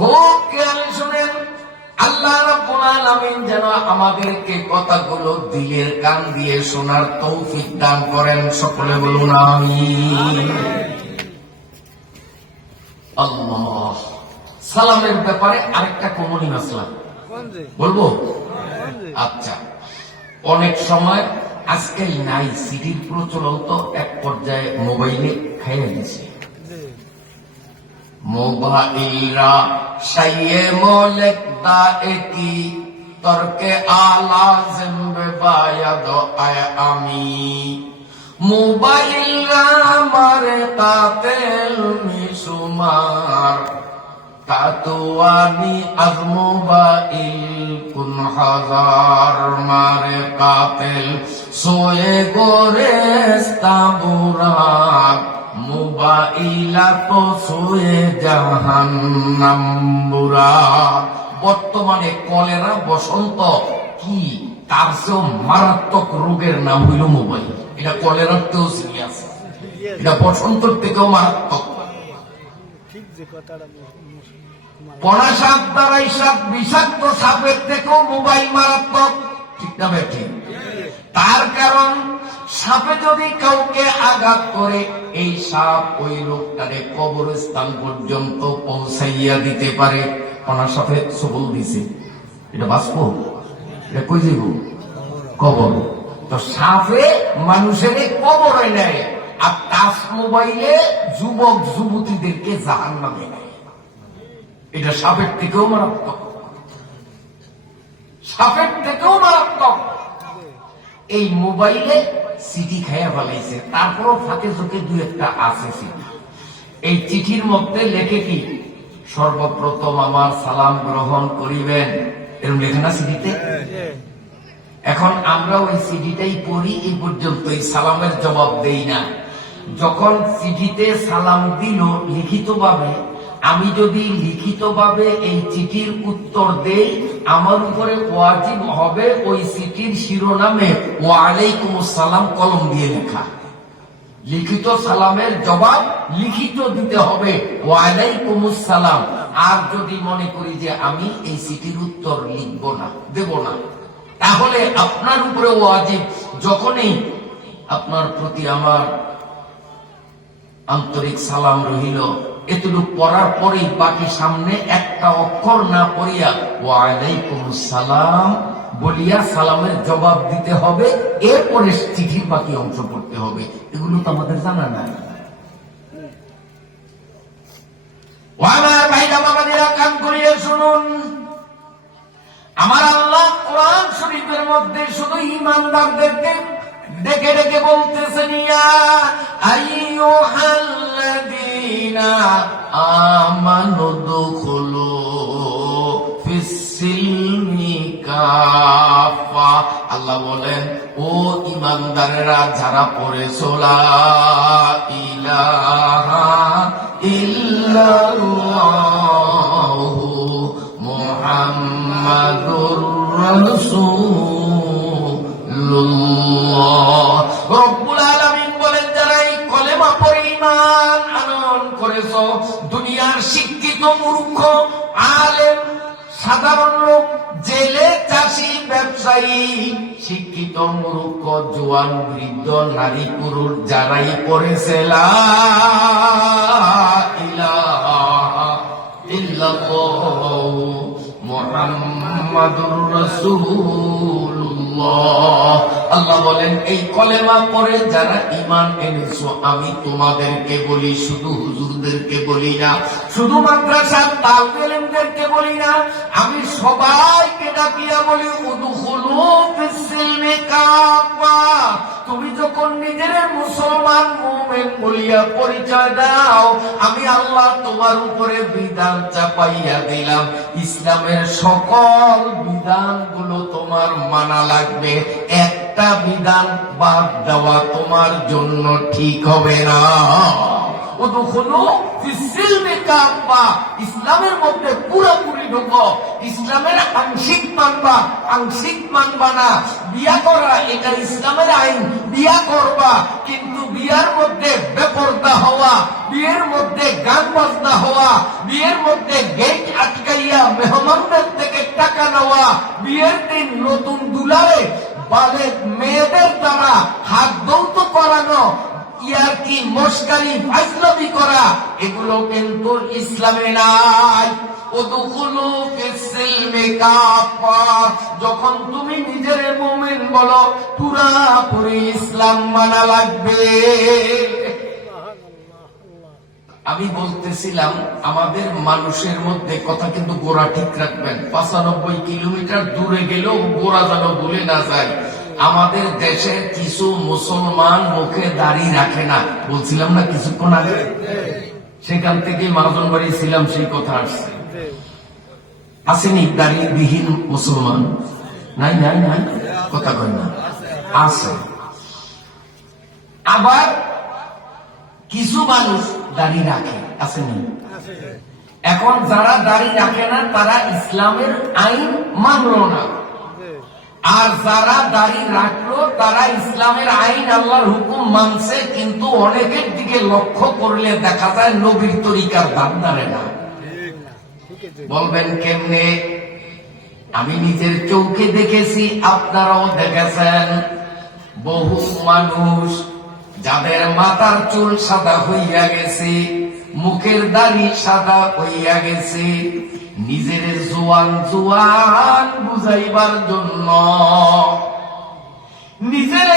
খুব খেয়াল শুনেন, আল্লাহ রাব্বুল আলামিন যেন আমাদেরকে কথাগুলো দিলের কান দিয়ে শোনার তৌফিক দান করেন। সকলে বলুন আমিন। আল্লাহ। সালামের ব্যাপারে আরেকটা কমনি মাসলা বলবো। আচ্ছা, অনেক সময় আজকাল নাই, সিটির প্রচলন তো এক পর্যায়ে মোবাইলে খাইয়ে দিছে। মোবাইলরা সাইয়ে মোলেক দা একি তরকে আলা জিম্বে বায়াদ আয় আমি। মোবাইলরা মারে কাতেল মিসুমার তাতুয়ানি আজ মোবাইল কুন হাজার মারে কাতেল সোয়ে গোরেস্তাবুরাত মোবাইলা তো সোয়ে জাহান্নাম বুরাত। বর্তমানে কলেরা, বসন্ত কি তার চেয়েও মারাত্মক রোগের নাম হইল মোবাইল। এটা কলেরার থেকেও সিরিয়াস, এটা বসন্তের থেকেও মারাত্মক। পড়া সাপ, দ্বারাই সাপ, বিষাক্ত সাপের থেকেও মোবাইল মারাত্মক, ঠিক না বেঠিক? তার কারণ সাপে যদি কাউকে আঘাত করে, এই সাপ ওই লোকটারে কবরস্থান পর্যন্ত পৌঁছাইয়া দিতে পারে। পড়া সাপে সবল দিছে, এটা বাঁচবো, এটা কই যাইব? কবর। তো সাপে মানুষের কবর নেয়, আর টাচ মোবাইলে যুবক যুবতীদেরকে জাহান্নামে নেয়। এটা সাপের থেকেও মারাত্মক, সাপের থেকেও মারাত্মক। এই মোবাইলে চিঠি খাইয়া ফেলাইছে, তারপরও ফাঁকে চোখে দু একটা আছে চিঠি। এই চিঠির মধ্যে লেখে কি, সর্বপ্রথম আমার সালাম গ্রহণ করিবেন, এরকম লেখে না চিঠিতে? এখন আমরা ওই চিঠিটাই পড়ি, এই পর্যন্ত এই সালামের জবাব দেই না। যখন চিঠিতে সালাম দিল লিখিতভাবে, আমি যদি লিখিতভাবে এই চিঠির উত্তর দেই, আমার উপরে ওয়াজিব হবে ওই চিঠির শিরোনামে ওয়ালাইকুমুস সালাম কলম দিয়ে লেখা। লিখিত সালামের জবাব লিখিত দিতে হবে ওয়ালাইকুমুস সালাম। আর যদি মনে করি যে আমি এই চিঠির উত্তর লিখব না, দেব না, তাহলে আপনার উপরে ওয়াজিব, যখনই আপনার প্রতি আমার আন্তরিক সালাম রহিল, এতটুকু পড়ার পরেই বাকি সামনে একটা অক্ষর না পড়িয়া ওয়ালাইকুমুস সালাম বলিয়া সালামের জবাব দিতে হবে। এরপরে চিঠির বাকি অংশ পড়তে হবে। এগুলো তো আমাদের জানা নাই। আমার ভাইরা বাবাদেরা, কান করিয়ে শুনুন, আমার আল্লাহ কোরআন শরীফের মধ্যে শুধু ঈমানদারদেরকে ডেকে ডেকে বলতেছেন, ইয়া আইয়ুহাল্লাযীনা আমানু দুখুলু ফিস-সিলমি কাফা। আল্লাহ বলেন, ও ঈমানদারেরা যারা পড়েছো লা ইলাহা ইল্লাল্লাহু মুহাম্মাদুর রাসূলুল্লাহ। রব্বুল আলামিন বলেন, যারা এই কলেমা পড়ে ঈমান আনয়ন করেছো, দুনিয়ার শিক্ষিত মূর্খ আলেম সাধারণ লোক, জেলে চাষি ব্যবসায়ী, শিক্ষিত মূর্খ জোয়ান বৃদ্ধ নারী পুরুষ, যারাই পড়েছে লা ইলাহা ইল্লাল্লাহু মুহাম্মাদুর রাসূলুল্লাহ। আল্লাহ বলেন, এই কলেমা পড়ে যারা ঈমান এনেছো, আমি তোমাদেরকে বলি, শুধু হুজুরদেরকে বলি না, শুধু মাদ্রাসার তালিবে ইলমদেরকে বলি না, আমি সবাইকে ডাকিয়া বলি, উদখুলু ফিস-সিলমি কাফা। তুমি যখন নিজের মুসলমান মুমিন বলিয়া পরিচয় দাও, আমি আল্লাহ তোমার উপরে বিধান চাপাইয়া দিলাম, ইসলামের সকল বিধানগুলো তোমার মানা লাগবে। একটা বিধান বাদ দেওয়া তোমার জন্য ঠিক হবে না। উদখুলু ফিস-সিলমি কাফা, ইসলামের মধ্যে পুরোপুরি ঢোকো। ইসলামের আংশিক মানবা, আংশিক মানবা না। বিয়া করা এটা ইসলামের আইন, বিয়া করবা, কিন্তু বিয়ার মধ্যে বেপরদা হওয়া বিয়ের মধ্যে গান বাজনা হওয়া, বিয়ের মধ্যে গেট আটকাইয়া মেহমানদের থেকে টাকা নেওয়া, বিয়ের দিন নতুন দুলারে বালে মেয়েদের দ্বারা হাত দৌত করানো, ইয়ারকি মশকারি ফাজলামি করা, এগুলো কিন্তু ইসলামে নাই। যখন তুমি নিজের মুমিন বলো, পুরাপুরি ইসলাম মানা লাগবে। আমি বলতেছিলাম আমাদের মানুষের মধ্যে কথা কিন্তু গোড়া ঠিক রাখবেন, 95 কিলোমিটার দূরে গেলেও গোড়া যেন ভুলে না যায়। আমাদের দেশে কিছু মুসলমান মুখে দাড়ি রাখে না, বলছিলাম না কিছুক্ষণ আগে, সেখান থেকে মহাজন বাড়ি ছিলাম, সেই কথা আসছে। আসেনি দাড়িবিহীন মুসলমান? নাই নাই নাই, কথা কয় না, আছে। আবার কিছু মানুষ দাড়ি রাখে, আসেনি? এখন যারা দাড়ি রাখে না তারা ইসলামের আইন মানল না, আর যারা দাড়ি রাখলো তারা ইসলামের আইন আল্লাহর হুকুম মানছে, কিন্তু অনেকের দিকে লক্ষ্য করলে দেখা যায় নবীর তরিকার দাম দাঁড়ে না। বলবেন কেমনে? আমি নিজের চোখে দেখেছি, আপনারাও দেখেছেন। বহু মানুষ যাদের মাথার চুল সাদা হইয়া গেছে, মুখের দাড়ি সাদা হইয়া গেছে, নিজের জোয়ান জোয়ান বুঝাইবার জন্য, নিজের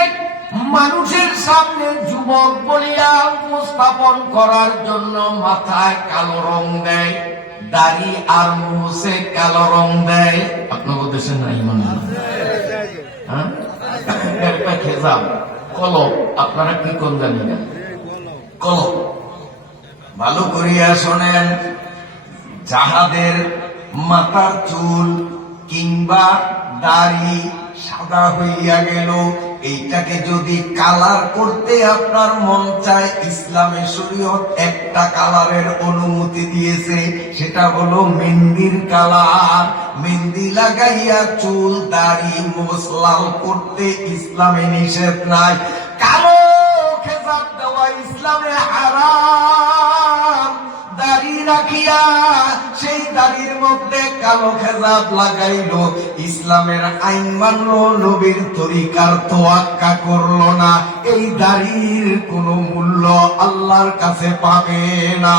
মানুষের সামনে যুবক বলিয়া উপস্থাপন করার জন্য মাথায় কালো রং দেয়, দাড়ি আর মুছে কালো রং দেয়। আপনাদের দেশে নাই মনে হয়? খেজাব কলম, আপনারা কি কোন জানি না, কলম। ভালো করিয়া শোনেন, যাহাদের মাথার চুল কিংবা দাড়ি সাদা হইয়া গেল, এইটাকে যদি কালার করতে আপনার মন চায়, ইসলামে শরীয়ত একটা কালারের অনুমতি দিয়েছে, সেটা হলো মেহেন্দির কালার। মেহেন্দি লাগাইয়া চুল দাড়ি মোছ লাল করতে ইসলামে নিষেধ নাই। কালো খেজাব দেওয়া ইসলামে হারাম। দাড়ি রাখিয়া সেই দাড়ির মধ্যে কালো খেজাব লাগাইলো, ইসলামের আইন মানলো, নবীর তরিকার তোয়াক্কা করলো না, এই দাড়ির কোনো মূল্য আল্লাহর কাছে পাবে না।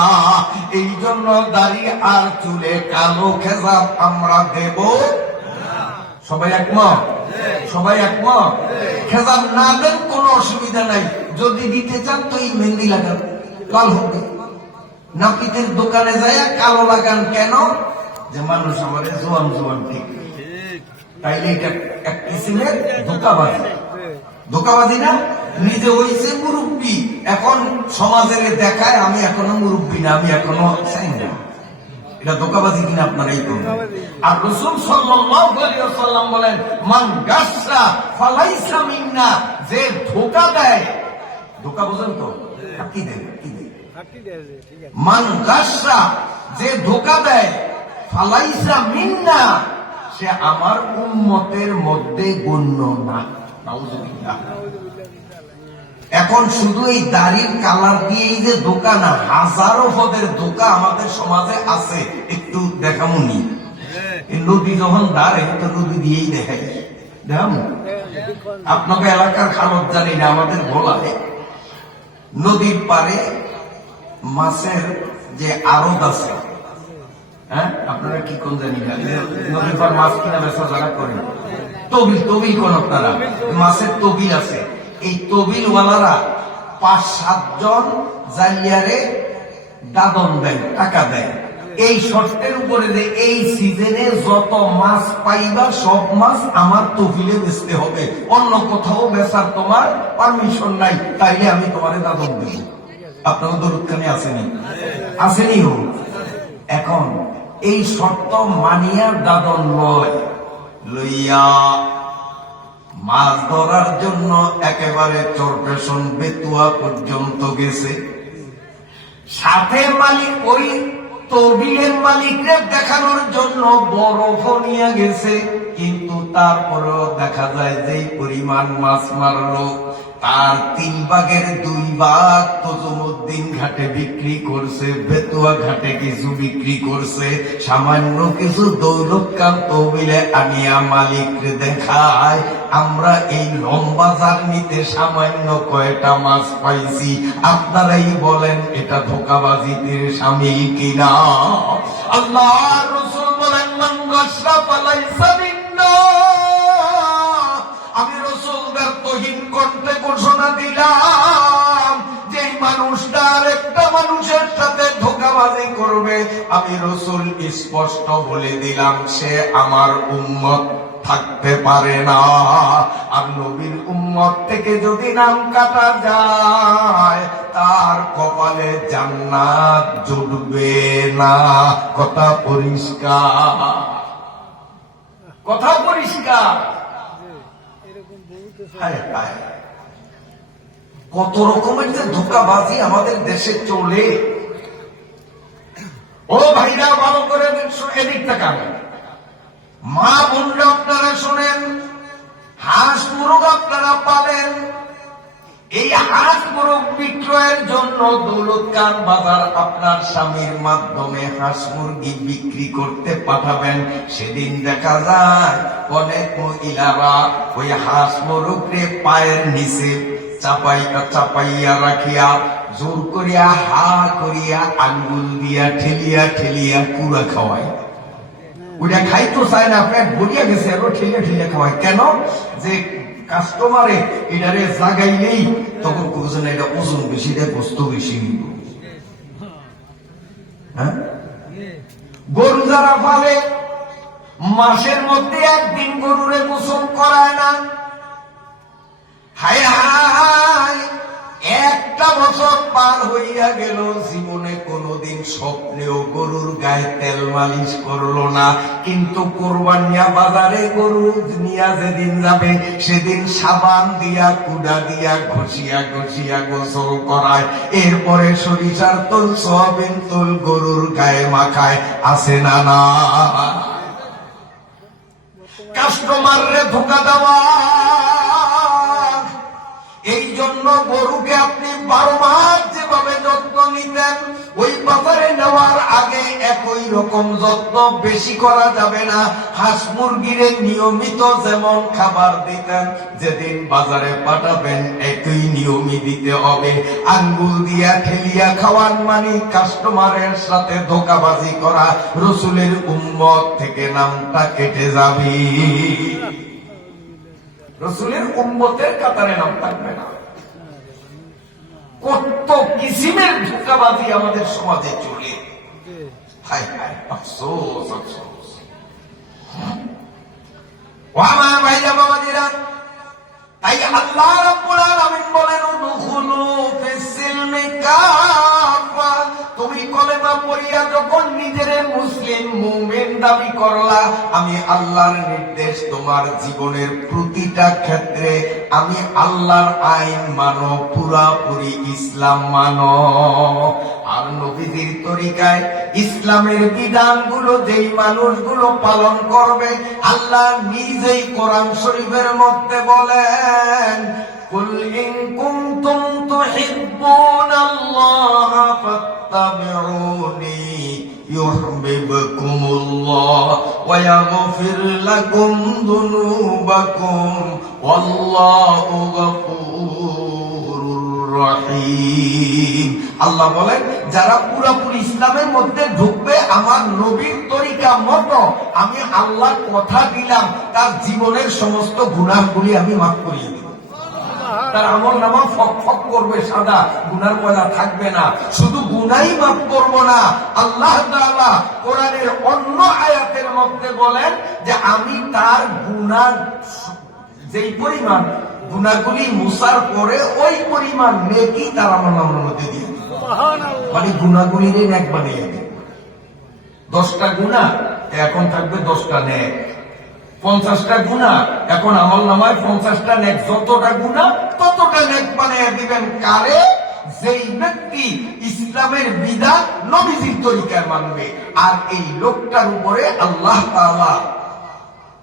এই জন্য দাড়ি আর চুলে কালো খেজাব আমরা দেব। সবাই একমত? সবাই একমত? খেজাব না দেন কোনো অসুবিধা নাই, যদি দিতে চান তো এই মেহেন্দি লাগান, লাল হবে। নাপিতের দোকানে যায় কালো লাগান কেন? যে মানুষ আমাদের জোয়ান জোয়ান ঠিক, তাইলে এটা এক কিসিমের ধোকাবাজি। ধোকাবাজি না? নিজে হইছে মুরব্বী, এখন সমাজের দেখায় আমি এখনো মুরব্বী না, আমি এখনো চাই না। এটা ধোকাবাজি কিনা আপনারা এই করুন। আর রাসূল সাল্লাল্লাহু আলাইহি ওয়াসাল্লাম বলেন, মান গাসসা ফালাইসা মিন্না, যে ধোকা দেয়, ধোকা বুঝেন তো, কি দেয়, কি দেয়, মান গাসসা, যে ধোকা দেয়, ফালাইসা মিন্না, সে আমার উম্মতের মধ্যে গণ্য না। নাউযুবিল্লাহ। এখন শুধু এই দাড়ির কালার দিয়েই যে ধোকা না, হাজারো পদের ধোকা আমাদের সমাজে আছে। একটু দেখামুনি, নদী যখন দাঁড়ে তো নদী দিয়েই দেখাই, দেখাম। আপনাদের এলাকার খালত জানি না, আমাদের ভোলায় নদীর পারে মাছের যে আড়ত আছে, হ্যাঁ আপনারা কি কোন জানি না, নদীর পার মাছ কিনা বেচা যারা করেন, তবিল তবিল কোন আপনারা, মাছের তবিল আছে। এই তবিলওয়ালারা 5-7 জন জালিয়ারে দাদন দেয়, টাকা দেয়, এই শর্তের উপরে যে এই সিজনে যত মাছ পাইবা সব মাছ আমার তবিলে বেচতে হবে, অন্য কোথাও বেচার তোমার পারমিশন নাই, তাইলে আমি তোমারে দাদন দেব। আপনার দরুদখানে আসেনি? আসেনি হোক। এখন এই শর্ত মানিয়া দাদন লইয়া মাছ ধরার জন্য একেবারে চরপেশন বেতুয়া পর্যন্ত গেছে। সাথে মালিক ওই তহবিলের মালিককে দেখানোর জন্য বরফ নিয়ে গেছে, কিন্তু তারপরেও দেখা যায় যে পরিমাণ মাছ মারলো তার 3 ভাগের 2 ভাগ তজুমুদ্দিন ঘাটে বিক্রি করছে, বেতুয়া ঘাটে কিছু বিক্রি করছে, সামান্য কিছু দৌলতকান তহবিলে আনিয়া মালিকরে দেখায় আমরা এই লম্বা জার্নিতে সামান্য কয়টা মাছ পাইছি। আপনারাই বলেন এটা ধোঁকাবাজিতে শামিল কিনা? আল্লাহর রাসূল বলেন মান গাশরা ফালাইসা মিন্না। আমি রাসূলদের তহিন করতে ঘোষণা দিলাম যে মানুষটা আরেকটা মানুষের সাথে ধোঁকাবাজি করবে, আমি রাসূল স্পষ্ট বলে দিলাম সে আমার উম্মত থাকতে পারে না। আর নবীর উম্মত থেকে যদি নাম কাটা যায় তার কপালে জান্নাত জুটবে না। কথা পরিষ্কার, কথা পরিষ্কার। কত রকমের যে ধোঁকাবাজি আমাদের দেশে চলে। ও ভাইরা ভালো করে এদিক তাকান, মা বোনরা আপনারা শোনেন, হাঁস মুরগ আপনারা পালেন, এই হাঁস মুরগ বিক্রয়ের জন্য দৌলতখান বাজার আপনার স্বামীর মাধ্যমে হাঁস মুরগি বিক্রি করতে পাঠাবেন। সেদিন দেখা যায় অনেক মহিলারা ওই হাঁস মুরগকে পায়ের নিচে চাপাইয়া রাখিয়া জোর করিয়া হা করিয়া আঙ্গুল দিয়া ঠেলিয়া ঠেলিয়া কুড়া খাওয়ায়। ওইটা খাইতো চায় না, পেট ভরিয়া গেছে, আরো ঠেলিয়া ঠেলিয়া খাওয়ায়। কেন? যে কাস্টমারে এটারে জাগাইলেই তখন বুঝেন এটা ওজন বেশি দেয়, গোস্ত বেশি নিব। হ্যাঁ, গরু যারা পালে মাসের মধ্যে একদিন গরুরে গোসল করায় না। হায় হায়, একটা বছর পার হইয়া গেল, জীবনে কোনদিন স্বপ্নেও গরুর গায়ে তেল মালিশ করলো না। কিন্তু কোরবানিয়া বাজারে গরু নিয়া যেদিন যাবে সেদিন সাবান দিয়া কুড়া দিয়া ঘষিয়া ঘষিয়া গোসল করায়। এরপরে সরিষার তোল সয়াবিন তোল গরুর গায়ে মাখায়। আছে না? না, কাস্টমাররে ধোঁকা দেওয়া। এই জন্য গরুকে আপনি 12 মাস যেভাবে যত্ন নিতেন ওই বাজারে নেওয়ার আগে একই রকম যত্ন বেশি করা যাবে না। হাঁস মুরগিরে নিয়মিত যেমন খাবার দিতেন যেদিন বাজারে পাঠাবেন একই নিয়মই দিতে হবে। আঙ্গুল দিয়া ঠেলিয়া খাওয়ান মানে কাস্টমারের সাথে ধোঁকাবাজি করা। রাসূলের উম্মত থেকে নামটা কেটে যাবে, রাসূলের উম্মতের কাতারে নাম থাকবে না। কত কিসিমের ধোঁকাবাজি আমাদের সমাজে চলে। হায় হায়, আফসোস আফসোস। ও আমার ভাইরা বাবাজিরা, তাই আল্লাহ রাব্বুল আলামিন বলেন উদখুলু ফিস-সিলমি কাফা। তুমি কলেমা পড়িয়া যখন নিজের মুসলিম মুমিন দাবি করলা, আমি আল্লাহর নির্দেশ তোমার জীবনের প্রতিটা ক্ষেত্রে আমি আল্লাহর আইন মানো, পুরাপুরি ইসলাম মানো। আর নবীদের তরিকায় ইসলামের বিধানগুলো যেই মানুষগুলো পালন করবে, আল্লাহ নিজেই কোরআন শরীফের মধ্যে বলেন কুল ইন কুনতুম তুহিব্বুনাল্লাহ ফাত্তাবিউনি ইউহিব্বুকুমুল্লাহ ওয়া ইয়াগফির লাকুম যুনুবাকুম ওয়াল্লাহু গফুরুর রহিম। আল্লাহ বলেন যারা পুরোপুরি ইসলামের মধ্যে ঢুকবে আমার নবীর তরিকা মতো, আমি আল্লাহ কথা দিলাম তার জীবনের সমস্ত গুনাহগুলি আমি মাফ করিয়ে দেব। তার আমল নামা ফক ফক করবে, সাদা, গুনার ময়লা থাকবে না। শুধু গুনাই মাফ করবো না, আল্লাহ তাআলা কোরআনের অন্য আয়াতের মধ্যে বলেন যে আমি তার গুনার যেই পরিমাণ গুনাহগুলি মুসার পরে ওই পরিমাণ নেকি তার আমল নামার মধ্যে দিয়ে দিই। মানে গুনাহগুলির নেক বানিয়ে দিই। 10টা গুনাহ এখন থাকবে 10টা নেক, 50টা গুনাহ এখন আমল নামায় 50টা নেক, যতটা গুনাহ ততটা নেক বানিয়ে দিবেন। কারে? যেই ব্যক্তি ইসলামের বিধান নবীজির তরিকায় মানবে। আর এই লোকটার উপরে আল্লাহ তাআলা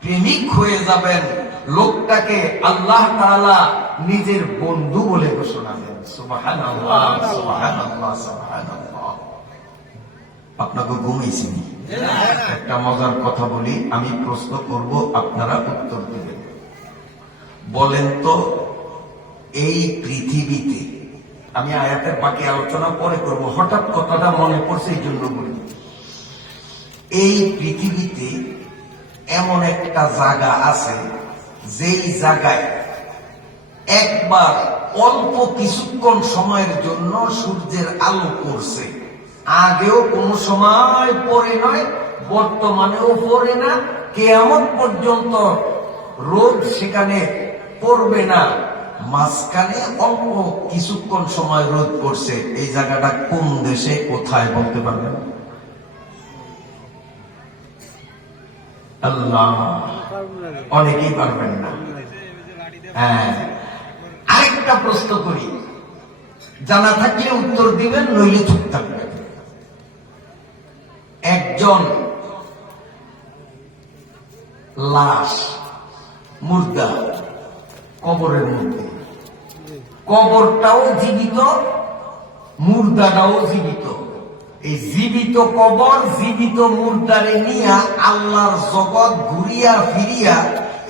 প্রেমিক হয়ে যাবেন। লোকটাকে আল্লাহ তাআলা নিজের বন্ধু বলে ঘোষণা দেন। সুবহানাল্লাহ, সুবহানাল্লাহ, সুবহানাল্লাহ। আপনাকে ঘুমাইছেন? একটা মজার কথা বলি, আমি প্রশ্ন করব, আপনারা উত্তর দেবেন। বলেন তো, এই পৃথিবীতে, আমি আয়াতের বাকি আলোচনা পরে করব, হঠাৎ কথাটা মনে পড়ছে এই জন্য বলি, এই পৃথিবীতে এমন একটা জায়গা আছে যেই জায়গায় একবার অল্প কিছুক্ষণ সময়ের জন্য সূর্যের আলো পড়ছে, আগেও কোনো সময় পড়ে নয়, বর্তমানেও পড়ে না, কিয়ামত পর্যন্ত রোদ সেখানে পড়বে না, মাঝখানে অল্প কিছুক্ষণ সময় রোদ পড়ছে। এই জায়গাটা কোন দেশে, কোথায় বলতে পারবেন? আল্লাহ, অনেকেই পারবেন না। হ্যাঁ, আরেকটা প্রশ্ন করি, জানা থাকলে উত্তর দিবেন, নইলে চুপ থাকবেন। একজন লাশ, মুর্দা, কবরের মধ্যে, কবরটাও জীবিত, মুর্দাটাও জীবিত। এই জীবিত কবর, জীবিত মুর্দারে নিয়া আল্লাহর জগৎ ঘুরিয়া ফিরিয়া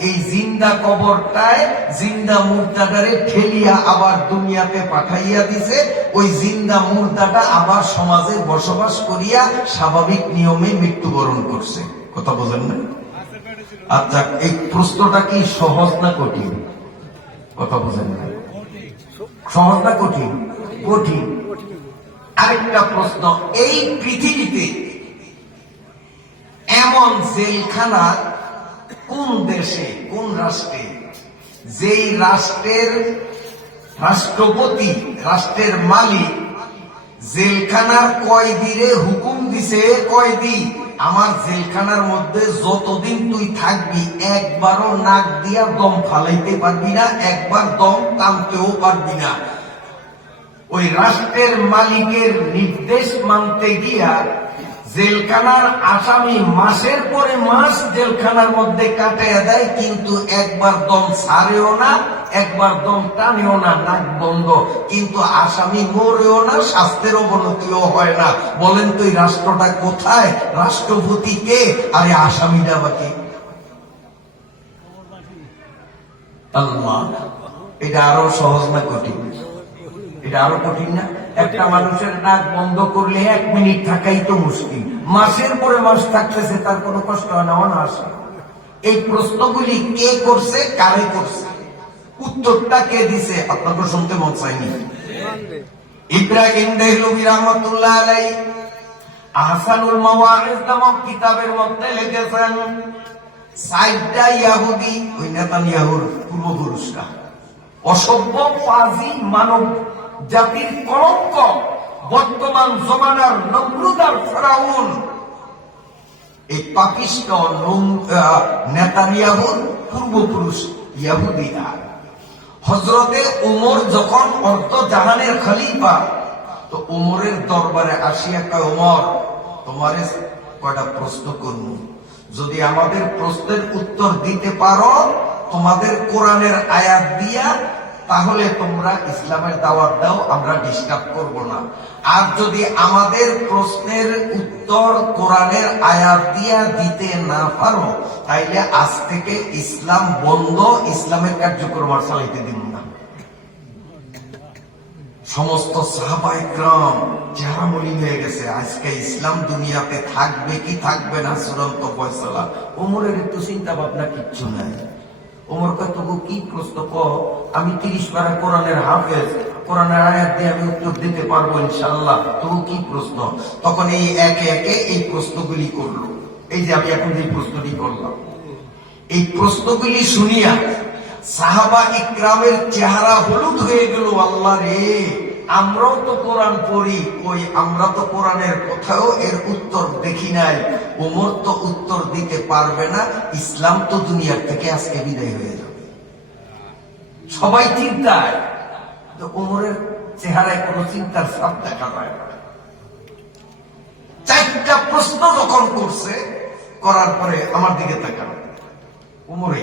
এই জিন্দা কবরটায় জিন্দা মুর্দাটারে ঠেলিয়া আবার দুনিয়াতে পাঠাইয়া দিছে। ওই জিন্দা মুর্দাটা আবার সমাজে বসবাস করিয়া স্বাভাবিক নিয়মে মৃত্যুবরণ করছে। কথা বোঝেন না? আচ্ছা, এই প্রশ্নটা কি সহজ না কঠিন? কথা বোঝেন না? সহজ না কঠিন? কঠিন। আরেকটা প্রশ্ন, এই পৃথিবীতে এমন জেলখানা কোন দেশে, কোন রাষ্ট্রে, যেই রাষ্ট্রের রাষ্ট্রপতি, রাষ্ট্রের মালিক জেলখানার কয়েদিরে হুকুম দিছে, কয়েদি আমার জেলখানার মধ্যে যতদিন তুই থাকবি একবারও নাক দিয়া দম ফালাইতে পারবি না, একবার দম টানতেও পারবি না। ওই রাষ্ট্রের মালিকের নির্দেশ মানতে গিয়া জেলখানার আসামি মাসের পরে মাস জেলখানার মধ্যে কাটাইয়া দেয়, কিন্তু একবার দম ছাড়েও না, একবার দম টানেও না, নাক বন্ধ, কিন্তু আসামি মরেও না, স্বাস্থ্যের অবনতিও হয় না। বলেন তো এই রাষ্ট্রটা কোথায়? রাষ্ট্রপতি কে, আরে আসামিটা বাকি আল্লাহ। এটা আরো সহজ না কঠিন? এটা আরো কঠিন না? একটা মানুষের নাক বন্ধ করলে 1 মিনিট থাকাই তো মুশকিল, মাসের পরে মাস থাকতেছে, তার কোনো কষ্ট হয় না, অনায়াসে। এই প্রশ্নগুলি কে করছে, কারে করছে, উত্তরটা কে দিছে? আপনাকে শুনতে মন চাইনি? ইব্রাহিম দেহলভী রহমতুল্লাহ আলাইহি আহসানুল মাওয়াইজ নামক কিতাবের মধ্যে লিখেছেন, 60টা ইহুদি, ওই নেতানিয়াহুর পূর্বপুরুষরা, অসভ্য পাজি মানব জাতির কলঙ্ক, বর্তমান জমানার নমরুদার ফেরাউন, এই পাপিষ্ট নেতানিয়াহুর পূর্বপুরুষ ইহুদিরা। হযরতে ওমর যখন অর্ধ জাহানের খলিফা, তো ওমরের দরবারে আসিয়া কয়, ওমর তোমারে কয়টা প্রশ্ন করব, যদি আমাদের প্রশ্নের উত্তর দিতে পারো তোমাদের কোরআনের আয়াত দিয়া, তাহলে তোমরা ইসলামের দাওয়াত দাও, আমরা ডিস্টার্ব করব না। আর যদি আমাদের প্রশ্নের উত্তর কোরআনের আয়াত দিয়া দিতে না পারো, তাইলে আজ থেকে ইসলাম বন্ধ, ইসলামের কার্যক্রম আর চালাইতে দিব না। সমস্ত সাহাবায়ে কেরাম চেহারা মলিন হয়ে গেছে, আজকে ইসলাম দুনিয়াতে থাকবে কি থাকবে না চূড়ান্ত ফয়সালা। ওমরের একটু চিন্তা ভাবনা কিচ্ছু নাই। ওমর কয়, তবু কি প্রশ্ন কর, আমি 30 পারা কোরআনের হাফেজ, কোরআনের আয়াত দিয়ে আমি উত্তর দিতে পারবো ইনশাআল্লাহ, তবু কি প্রশ্ন? তখন এই একে একে এই প্রশ্নগুলি করলো, এই যে আমি এখন যে প্রশ্নটি করলাম, এই প্রশ্নগুলি শুনিয়া সাহাবা ইকরামের চেহারা হলুদ হয়ে গেল। আল্লাহ রে, আমরাও তো কোরআন পড়ি, কই আমরা তো কোরআনের কোথাও এর উত্তর দেখি নাই। ওমর তো উত্তর দিতে পারবে না, ইসলাম তো দুনিয়ার থেকে আজকে বিদায় হয়ে যাবে। সবাই চিন্তায়, তো ওমরের চেহারায় কোনো চিন্তার ছাপ দেখা যায় না। 4টা প্রশ্ন যখন করছে, করার পরে আমার দিকে তাকান, ওমরে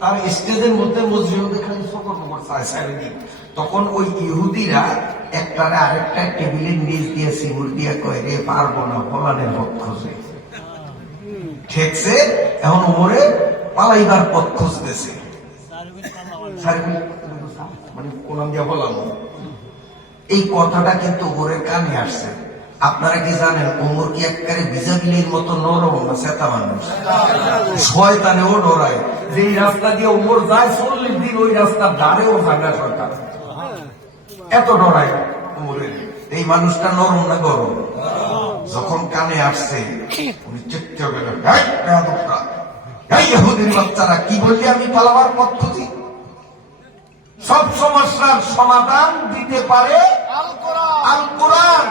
তার স্টেজের মধ্যে মসজিদে খালি তখন ওই ইহুদিরা একটারে আরেকটা টেবিলের নিচ দিয়ে সিমুর দিয়ে কয়ে রে পারবো না ফলানের পথ খোঁজে ঠেকছে। এখন ওমরে পালাইবার পথ খুঁজতেছে, মানে কোরআন দিয়ে বললাম এই কথাটা কিন্তু ওমরের কানে আসছে। আপনারা কি জানেন ওমর কি একবারে বিজাবিলির মতো নরম না চেতা মানুষ? শয়তানেও ডরায়। যে রাস্তা দিয়ে ওমর যায় 40 দিন ওই রাস্তার ধারেও যায় না শয়তান, এত ডরায় ওমরের। এই মানুষটা নরম না গরম? যখন কানে আসছে উনি চিৎকার করে ইহুদির বাচ্চারা কি বললি আমি পালাবার পথ খুঁজি? সব সমস্যার সমাধান দিতে পারে আল কোরআন।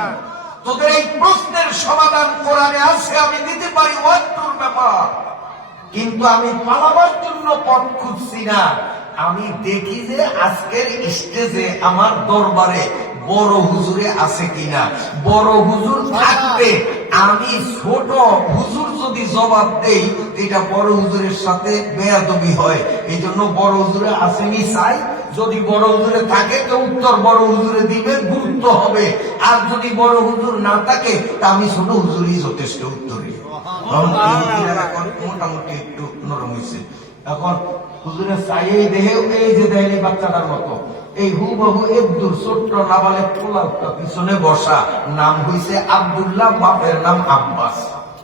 তোদের এই প্রশ্নের সমাধান কোরআনে আছে, আমি দিতে পারি ওয়াক্তুর ব্যাপার, কিন্তু আমি পালাবার জন্য পথ খুঁজছি না। আমি দেখি যে আজকের স্টেজে আমার দরবারে বড় হুজুরে আছে কিনা। বড় হুজুর থাকবে, আমি ছোট হুজুর যদি জবাব দেই এটা বড় হুজুরের সাথে বেয়াদবি হয়। এই জন্য বড় হুজুরে আসেনি চাই। যদি বড় হুজুরে থাকে তো উত্তর বড় হুজুরে দিবে, গুরুত্ব হবে। আর যদি বড় হুজুর না থাকে তা আমি ছোট হুজুরই যথেষ্ট উত্তরে। মোটামুটি একটু নরম হয়েছে। এখন হুজুরে চাইয়েই দেহে এই যে দেয়নি বাচ্চাটার মতো এই হুবহু একদুর ছোট্ট নাবালেক পোলাটা পিছনে বসা, নাম হইছে আব্দুল্লাহ, বাপের নাম আব্বাস।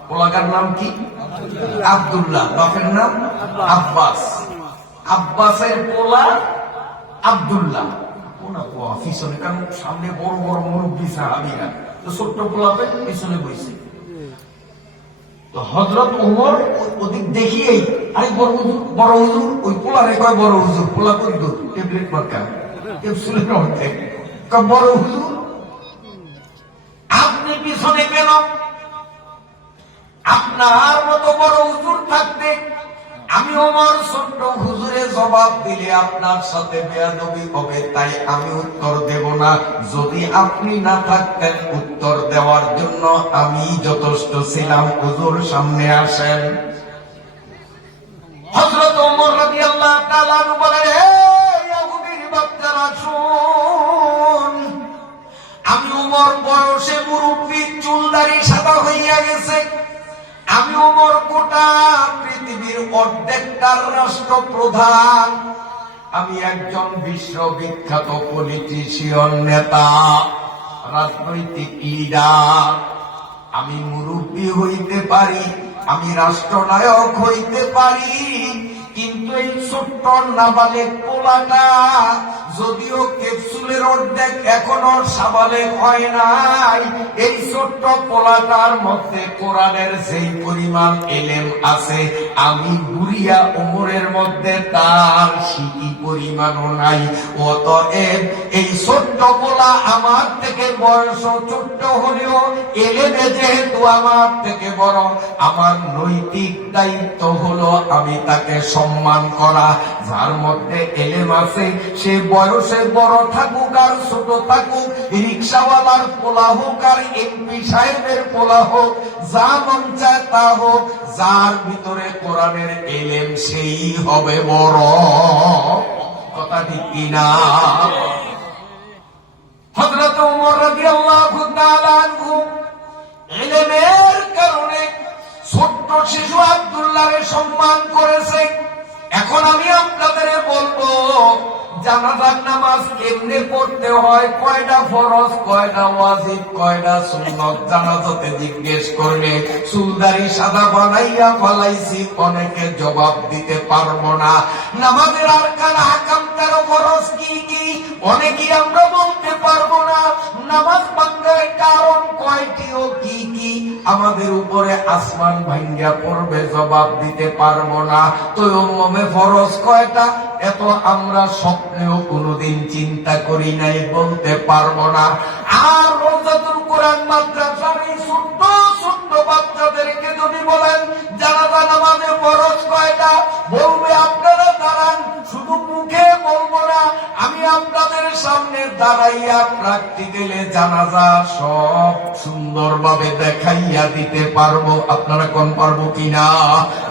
পোলাকার নাম কি? আব্দুল্লাহ, বাপের নাম আব্বাস। আব্বাসের পোলা আব্দুল্লাহ পিছনে, কারণ সামনে বড় বড় মুরব্বী সাহাবীরা, তো ছোট্ট পোলাপে পিছনে বইছে। তো হযরত ওমর ওদিক দেখিয়েই আরে বড় হুজুর, বড় হুজুর, ওই পোলারে কয় বড় হুজুর। পোলা কই দূর ট্যাবলেট মার্কা ক্যাপসুলের মধ্যে বড় হুজুর আপনি পিছনে কেন? আপনার মতো বড় হুজুর থাকতে আমি ওমর ছোট্ট হুজুরে জবাব দিলে আপনার সাথে বেয়াদবি হবে, তাই আমি উত্তর দেব না। যদি আপনি না থাকতেন উত্তর দেওয়ার জন্য আমি যথেষ্ট ছিলাম। হুজুর সামনে আসেন। হযরত ওমর রাদিয়াল্লাহু তাআলা আনহু বলেন, হে ইহুদির বাচ্চারা শুন, আমি ওমর বয়সে মুরব্বী, চুলদারি সাদা হইয়া গেছে। আমি ওমর গোটা পৃথিবীর অর্ধেকটার রাষ্ট্রপ্রধান। আমি একজন বিশ্ববিখ্যাত পলিটিশিয়ান, নেতা, রাজনৈতিক লিডার। আমি মুরব্বী হইতে পারি, আমি রাষ্ট্রনায়ক হইতে পারি, কিন্তু এই ছোট্ট নাবালেক পোলাটা যদিও ক্যাপসুলের অর্ধেক এখনো সাবালেক হয় নাই, এই ছোট্ট পোলাটার মধ্যে কোরআনের যেই পরিমাণ এলেম আছে আমি বুড়িয়া ওমরের মধ্যে তার সিকি পরিমাণও নাই। অতএব এই ছোট্ট পোলা আমার থেকে বয়স ছোট্ট হলেও এলেমে যেহেতু আমার থেকে বড়, আমার নৈতিক দায়িত্ব হলো আমি তাকে সম্মান করা। যার মধ্যে এলেম আছে সে বয়সে বড় থাকুক আর ছোট থাকুক, রিক্সাওয়ালার পোলা হোক আর এমপি সাহেবের পোলা হোক, যা মন চায় তা হোক, যার ভিতরে কোরআনের এলেম সেই হবে বড়। কথা ঠিক কিনা? হযরত ওমর রাদিয়াল্লাহু তাআলা আনহু ইলমের কারণে ছোট্ট শিশু আব্দুল্লাহকে সম্মান করেছে। এখন আমি আপনাদের বলবো জানাজার নামাজ কেমনে পড়তে হয়, কয়টা ফরজ, কয়টা ওয়াজিব, কয়টা সুন্নত জানাজাতে জিজ্ঞেস করলে চুলদারি সাদা বানাইয়া ফলাইছি, অনেকে জবাব দিতে পারবো না। নামাজের আরকান আহকাম 13 ফরজ কি কি অনেকেই আমরা বলতে পারবো না। নামাজ ভাঙার কারণ কয়টি ও কি কি আমাদের উপরে আসমান ভাঙ্গা পড়বে, জবাব দিতে পারবো না। তায়াম্মুমে ফরজ কয়টা এত আমরা স্বপ্নেও কোনোদিন চিন্তা করি নাই, বলতে পারবো না। আর রওজাতুল কোরআন মাদ্রাসার এই ছোট্ট ছোট্ট বাচ্চাদেরকে যদি বলেন জানাজা নামাজে ফরজ কয়টা, বলবে আপনারা দাঁড়ান, শুধু মুখে বলবো না, আমি আপনাদের সামনে দাঁড়াইয়া প্র্যাকটিক্যালে জানাজা সব সুন্দরভাবে দেখাইয়া দিতে পারবো। আপনারা কোন পারবো কিনা?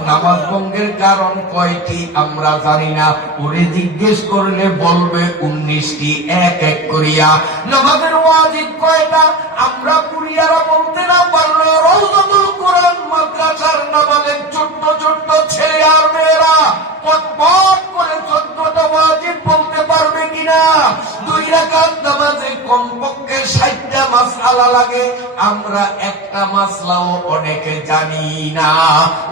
নামাজ ভঙ্গের কারণ কয়টি আমরা জানি না, ওরে জিজ্ঞেস করলে বলবে 19টি, এক এক করিয়া। নামাজের ওয়াজিব কয়টা আমরা কুরিয়ারা বলতে না পারলো, রওজাতুল কোরআন মাদ্রাসার নামাজের ছোট্ট ছোট্ট ছেলে আর মেয়েরা পটপট করে 14টা ওয়াজিব বলতে পারবে কিনা? 2 রাকাত নামাজে কমপক্ষে 60টা মাসআলা লাগে, আমরা একটা মাসলাও অনেকে জানি না।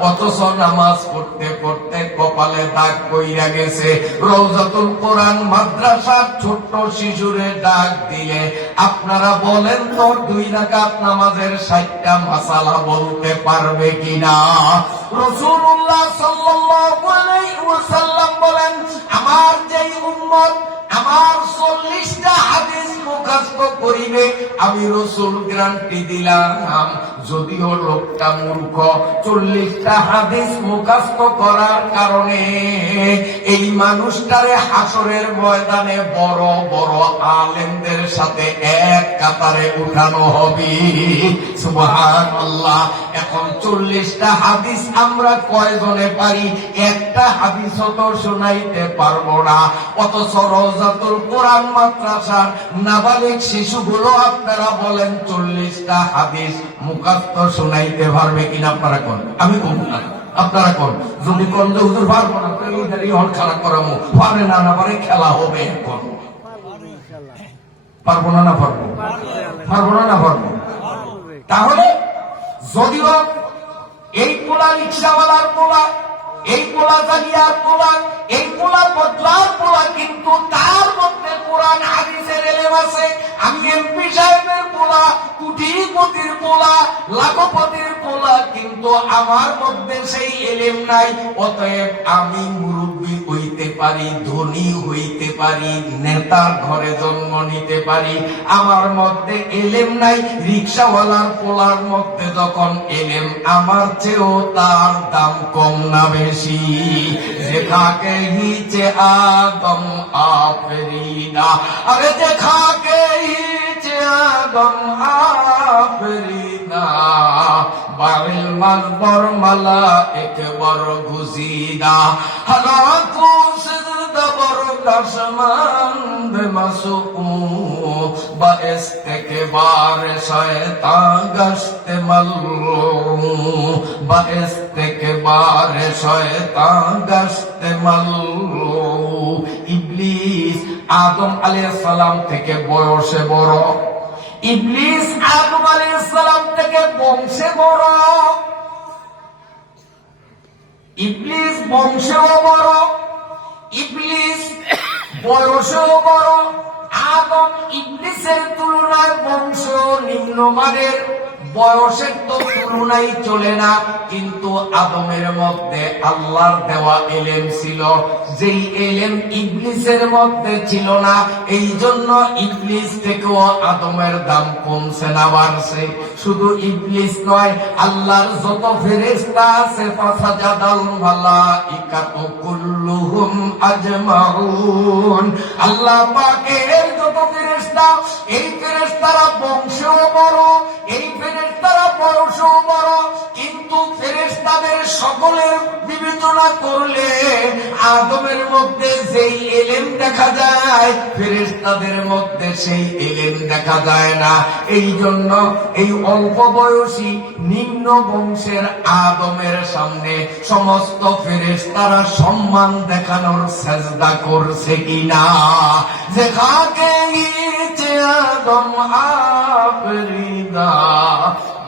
অথচ নামাজ পড়তে পড়তে কপালে দাগ কইরা গেছে। রওজাতুল কোরআন মাদ্রাসার ছোট্ট শিশুরে ডাক দিলে আপনারা বলেন তো 2 রাকাত নামাজের 60টা মাসআলা বলতে পারবে কিনা? রাসূলুল্লাহ সাল্লাল্লাহু আলাইহি ওয়াসাল্লাম বলেন, আমার যেই উম্মত আমার 40টা হাদিস মুখস্থ করিবে, আমি রাসূল গ্যারান্টি দিলাম, যদিও লোকটা মূর্খ, 40টা হাদিস মুখস্থ করার কারণে এই মানুষটারে হাসরের ময়দানে বড় বড় আলেমদের সাথে এক কাতারে উঠানো হবে। সুবহানাল্লাহ। এখন 40টা হাদিস আমরা কয়জনে পারি? একটা হাদিসও তো শোনাইতে পারবো না। অথচ রওজাতুল কোরআন মাদ্রাসার নাবালিগ শিশুগুলো আপনারা বলেন 40টা হাদিস মুখস্থ শোনাইতে পারবে কিনা? আপনারা কোন? আমি কোন না, আপনারা কোন? যদি কোন যে হুজুর পারবো না, তাহলে হল খেলা করামো, পারে না না পারে খেলা হবে। এখন পারবো না, না পারবো? পারবো না, না পারবো? তাহলে যদিও এই পোলা রিক্সাওয়ালার পোলা, এই পোলা জালিয়ার পোলা, এই পোলা বদলার পোলা, কিন্তু তার মধ্যে কোরআন হাদিসের এলেম আছে। আমি এমপি সাহেবের পোলা, কোটিপতির পোলা, লাখপতির পোলা, কিন্তু আমার মধ্যে সেই এলেম নাই। অতএব আমি মুরব্বী হইতে পারি, ধনী হইতে পারি, নেতার ঘরে জন্ম নিতে পারি, আমার মধ্যে এলেম নাই। রিক্সাওয়ালার পোলার মধ্যে যখন এলেম, আমার চেয়েও তার দাম কম না বেশি? দেখা কে হিচে আদম আফরিনা, আরে দেখা কে হিচে আদম আফরিনা, বাবিল মাসবর মালা একবার গুজিদা, হালাকু সিজদা বরদাশ মন্দ মাসু, বাএস থেকে বার শয়তান গশতে মালরুম, বাএস থেকে বার শয়তান গশতে মালরুম। ইবলিস আদম আলাইহিস সালাম থেকে বয়সে বড়, ইবলিস আদম আলাইহিস সালাম থেকে বংশে বড়, ইবলিস বংশেও বড়, ইবলিস বয়সেও বড়। আদম ইবলিসের তুলনায় বংশ নিম্নমানের, বয়সের তো তুলনাই চলে না। কিন্তু আদমের মধ্যে আল্লাহর দেওয়া এলেম ছিল, যেই এলেম ইবলিসের মধ্যে ছিল না। এই জন্য ইবলিস থেকেও আদমের দাম কমছে না বাড়ছে? শুধু ইবলিস নয়, আল্লাহর যত ফেরেশতা আছে, ফাসাজাদাল মালাইকাতু কুল্লুহুম আজমাউন, আল্লাহ পাকের যত ফেরেশতা, এই ফেরেশতারা বংশেও বড়, এই ফেরেশতারা বয়সেও বড়। কিন্তু ফেরেশতাদের সকলের বিবেচনা করলে আদমের মধ্যে যেই এলেম দেখা যায়, ফেরেশতাদের মধ্যে সেই এলেম দেখা যায় না। এই জন্য এই অল্প বয়সী নিম্ন বংশের আদমের সামনে সমস্ত ফেরেশতারা সম্মান দেখানোর চেষ্টা করছে কিনা? যে কাকে ইচ্ছে আদম আফরিদা,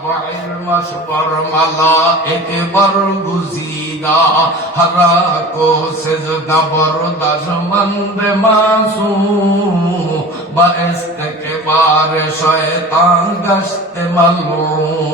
বাহির মাসবর মালা একবার গুজিদা, হারাকো সেজদা বরদাশ মন্দ মাসুম, বাএস থেকে বার শয়তান গশতে মালুম।